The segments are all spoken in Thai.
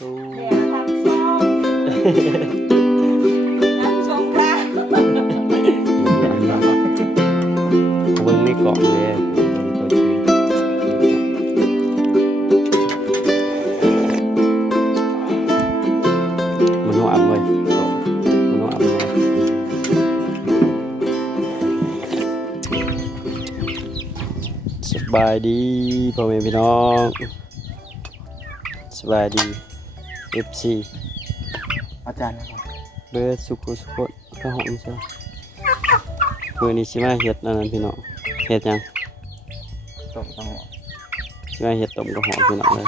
โอ้แดดทางช่องน้ำชงค่ะเกล่องเลยเบิ่งตัวจริงมันนุ่มเว้ยมันนุ่มเลยสบายดีพ่อแม่พี่น้องสบายดี FC อาจารย์นะครับเบิดสุขุสุขข้าวหอมเชียวมื้อนี้สิมาเฮ็ดอันนั้นพี่น้องเฮ็ดหยังต้มตังหวสิมาเฮ็ดต้มกระหอมพี่น้องเลย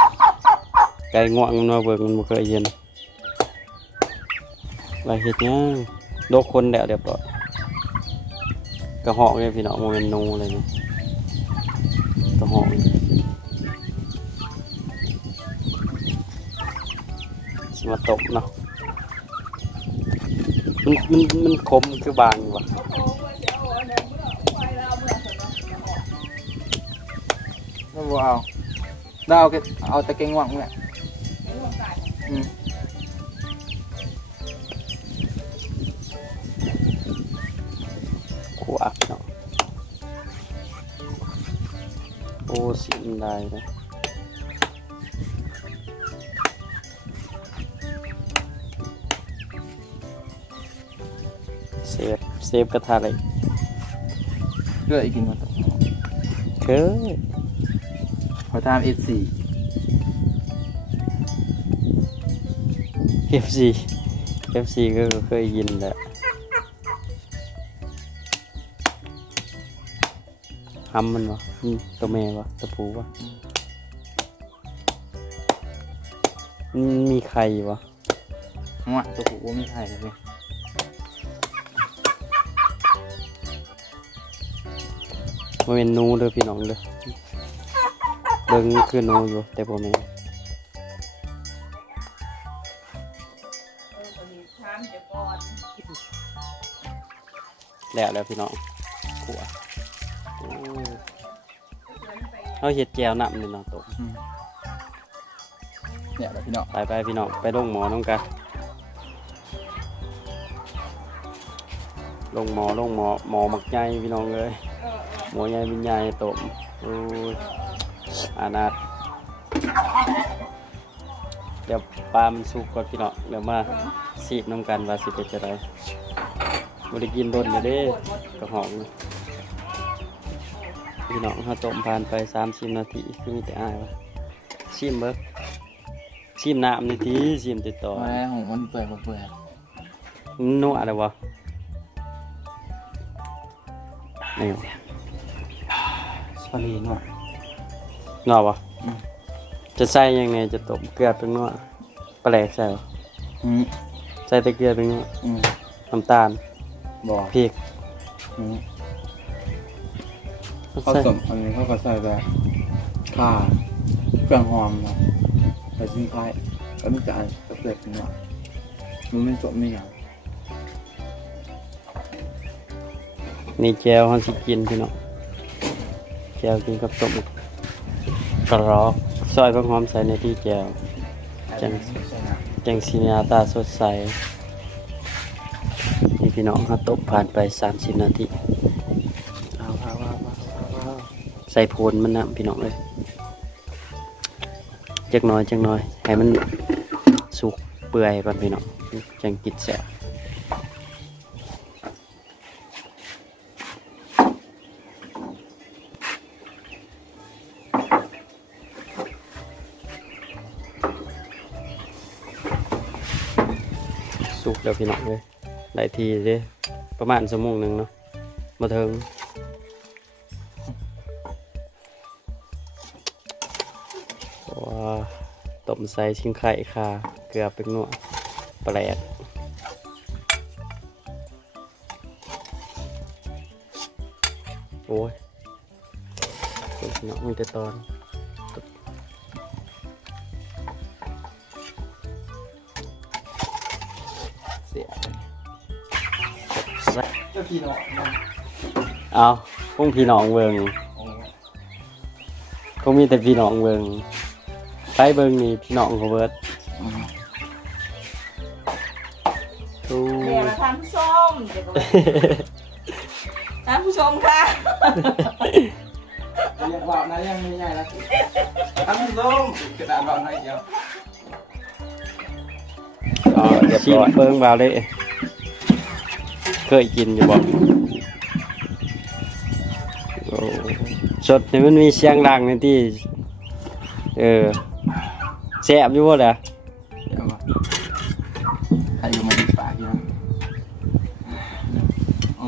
ไก่ง่วงมันมาเบิ่งมันบ่เคยเย็นว่าเฮ็ดหยังโลกคนแล้วเรียบร้อยกระหอกเนี่ยพี่น้องบ่แม่นหนูเลยนี่กระหอก มาต้มเนาะมันมันมันคมคือบางอยู่ว่ะไม่บัวเอาได้เอาแค่เอาตะเกียงหวังเนี่ยอืมขวบเนาะโอ้สิมันได้เลย เซฟกระทะเลยเลือกอีกกินมาต้มเคยขอตามเอสี่เอฟซีเอฟซีก็เคยยินแหละหำมันวะอืมตัวแม่วะตัวผู้วะมันมีไข่วะหัวตัวผูว่าไม่ใช่เลย มันเป็นหนูเด้อพี่น้องเด้อเบิ่งคือหนูอยู่แต่บ่แม่นถามเดี๋ยวก่อนแล้วแล้วพี่น้องขัวโอ้เฮาเฮ็ดแจวน้ำนี่เนาะตกอืมเนี่ยแหละพี่น้องไปไปพี่น้องไปลงหมอน้องกันลงหมอลงหมอหมอหมักใหญ่พี่น้องเลยเออเออ หมอใหญ่เป็นใหญ่ตมโอ้ยอานาดเดี๋ยวปลามันสุกก่อนพี่น้องเดี๋ยวมาสีบน้ำกันว่าสิเป็นจะไรบริกินรนเลยเด้กระหองพี่น้องเขาต้มผ่านไปสามสิบนาทีคือมีแต่อายวะชิมเบิกชิมน้ำนี่ทีชิมติดต่อแม่ของมันเปื่อยบ่เปื่อยมันนัวอะไรวะนี่ วะสปารีนัวนัววะอืมจะใส่ยังไงจะต้มเกลือเป็นนัวปลาแหลกใส่วะอืมใส่แต่เกลือเป็นนัวอืมน้ำตาลบ่พริกอืมใส่เขาสมอันนี้เขาก็ใส่แบบข่าเครื่องหอมเนาะใส่ชิ้นไข่ก็ไม่จ่ายก็เปลือกเป็นหวานมันไม่สมนี่อย่างนี่แจวฮันสิกินพี่น้อง แจวกินกับต้มกรอกซอยผักหอมใส่ในที่แจวจังจังสีหน้าตาสดใสนี่พี่น้องเขาต้มผ่านไป 30 นาทีเอาเอาเอาเอาเอาเอาใส่โพนมันนะพี่น้องเลยจักน้อยจักน้อยให้มันสุกเปื่อยก่อนพี่น้องจังกินแซ่บ สุกแล้วพี่น้องเลยได้ทีเด้ประมาณชั่วโมงหนึ่งเนาะมาถึงว้าต้มใส่ชิ้นไข่ค่ะ เกลือเป็นหนัวแปลกโอ้ยพี่น้องมีแต่ตอน ใส่เจ้าพี่น้องเอาพวกพี่น้องเบิงคงมีแต่พี่น้องเบิงไปเบิงนี่พี่น้องเขาเบิดโอ้เดี๋ยวท่านผู้ชมเดี๋ยวก็ท่านผู้ชมค่ะเรียกว่านะยังไม่ใหญ่แล้วทั้งส้มกระดาษเราหน่อยเดียวอ๋อชิมเบิ้งบาเลย เคยกินอยู่บ่โอ้สดนี่มันมีเสียงดังในที่ เออแซ่บอยู่บ่ล่ะเดี๋ยวมาให้อยู่มาดีปากยัง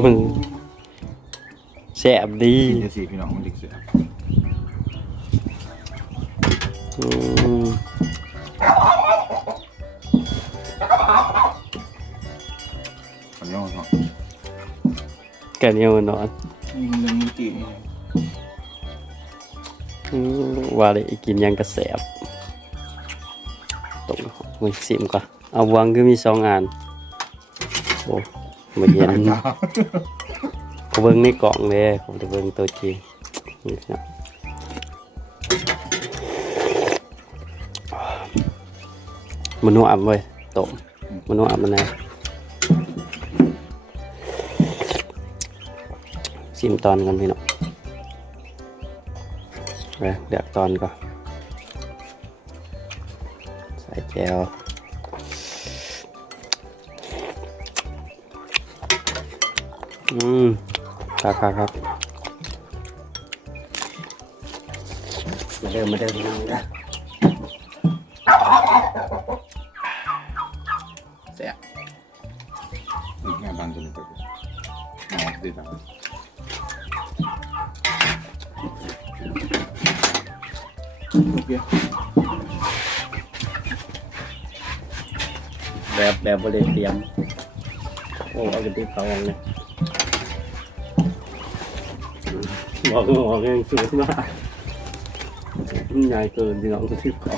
มึงแซ่บดีกินจะสีพี่น้องมันดิกเสืออืม กันยังนอนยังมีตีนี่อืมว่าเลยกินยังกระแสบตรงมือซิมก่อนเอาวางก็มีสองอันโอ้มาเย็นเขาเบิ่งในกล่องเลยผมจะเบิ่งตัวจริงนี่นะมันนุ่มเว้ยตมมันนุ่มมันแน่ ซิมตอนกันพี่น้องไปเดือกตอนก่อนใส่แก้วอืมครับครับครับมาเดิมมาเดิมนั่งนะแซ่บอีกงานบางจนตัวอ๋อดีจัง แบบแบบบริเตรียม โอ้เอากระติกเขาเลยบอกก็บอกเองสูงมากใหญ่เกินที่น้องกระติกเขา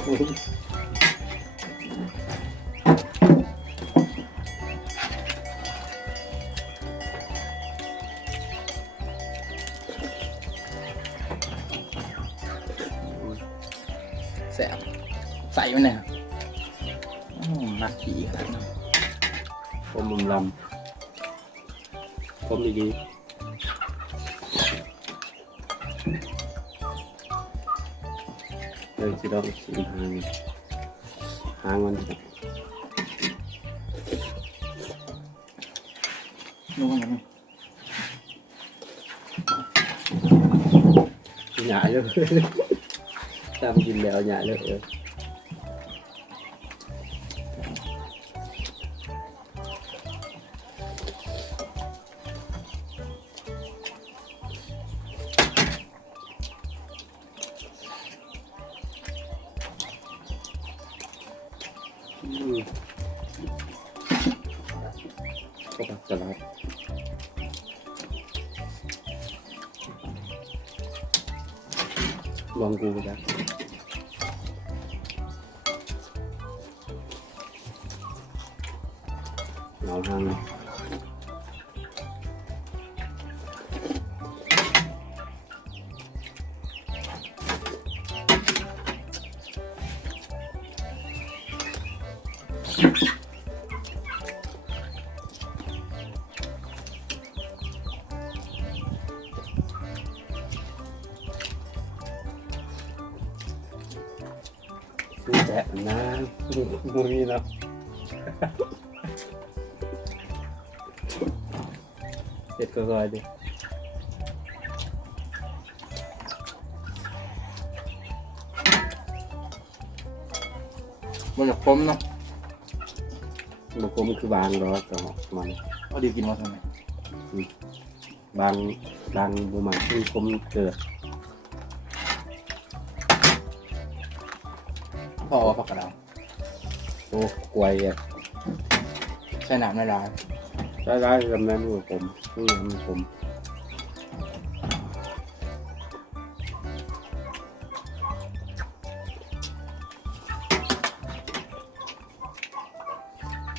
แซ่บใส่มันเนี่ยอืมนักขี่ขนาดนั้นผมมุมลำผมดีๆเลยจะต้องสีหางหางมันนุ่มมันหยาเลยตามกินแล้วหยาเลย เอออืมก็ปักสลั ดลองกูะเราทางซื้อแจกนะมุ้ยเนาะเด็ดก็รอยดิมันจะคมเนาะมันก็มันคือบางรอต่อมันพอดีกินมาทำไมบางบางบูมันที่คมเกิด พอว่าผักกระดาวโอ้กวยอะใส่น้ำในร้านได้ได้กำนันกับผมนี่มันผม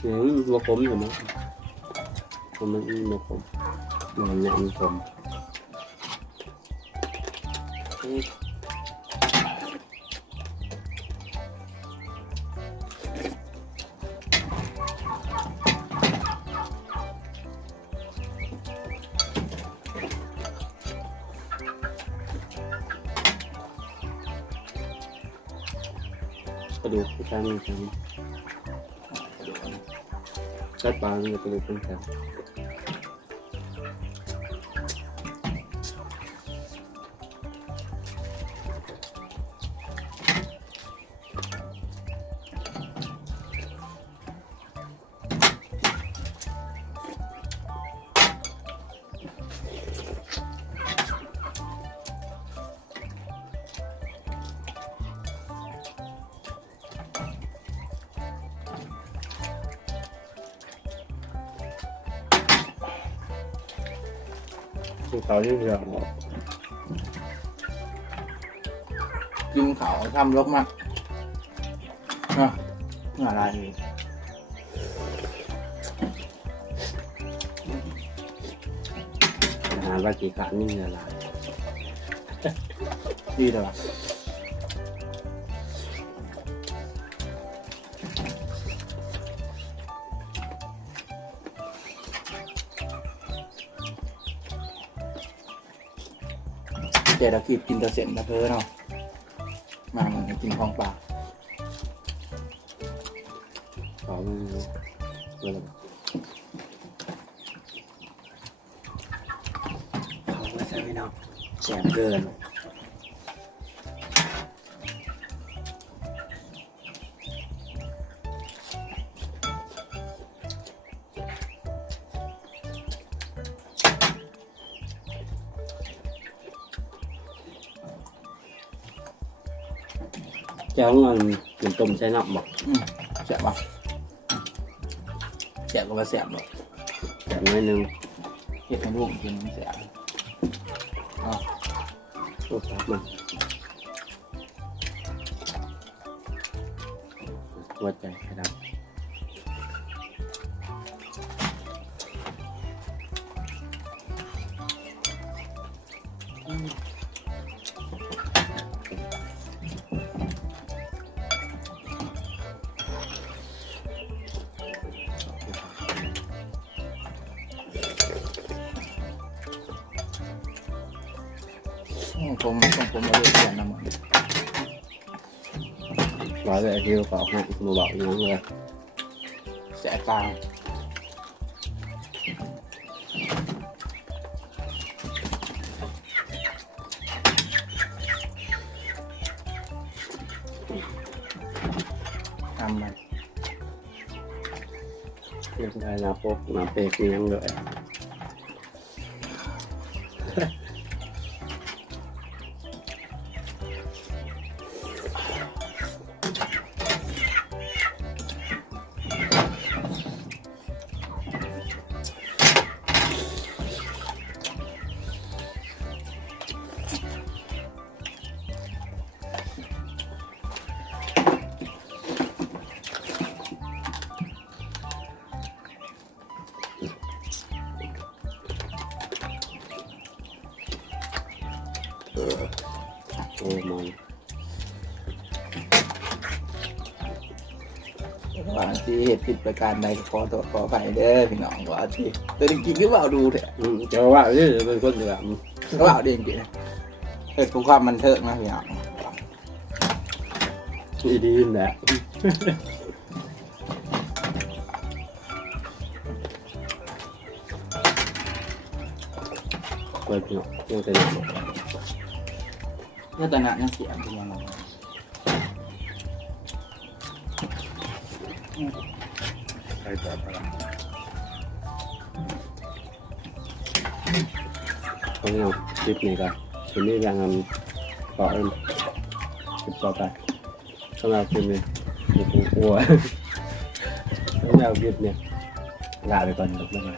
อืมมาผมอยู่มั้งผมมันอืมมาผมมันเนี่ยมันผม ระดูกที่ข้างนี้ครับกระดูกใช้ปลามันจะกระดูกเป็นแข็ง คือเขาที่เรือกินเขาทำรกมากอะอะไรนี่อาหารว่ากี่กะนี่เนื้อลายดีเลย เดี๋ยวเราคิดกินแต่เสร็จนะเพื่อนเนาะมาเหมือนกินของปลาเขาไม่รู้เวลาเขาไม่ใช่ไม่นอกแสบเกิน เจ้าเงินกินต้มใช้น้ำบอกอืมแสบปะแสบก็ว่าแสบหรอกแต่น้อยนึงเห็ดให้ลูกกินมันแสบอ๋อโอ้ครับมันหัวใจครับ อืมผมผมผมมาเรียนเรียนนะมันร้อยเลยที่เขาบอกให้มาบอกอยู่เลยแสบกลางทำมันเรียกได้นาปกนาเปกมีอยังเลย ผิดประการใดก็ขอตัวขออภัยเด้อพี่น้องว่าที่แต่จริงๆก็ว่าดูเถอะอืมเจ้าว่าเรื่องเป็นคนเดือดก็ว่าเองจริงๆเหตุของความมันเทิงนะพี่น้องดีดีแหละเปิดเนาะยังเป็นเนี่ยตอนนั้นยังเสียงเป็นยังไง ใครต่อไปเขาเอาคลิปนี้กันคลิปนี้ยังต่อเอ็มคลิปต่อไปสำหรับคลิปนี้ผมกลัวสำหรับคลิปเนี่ยลาไปก่อนครับบ๊ายบาย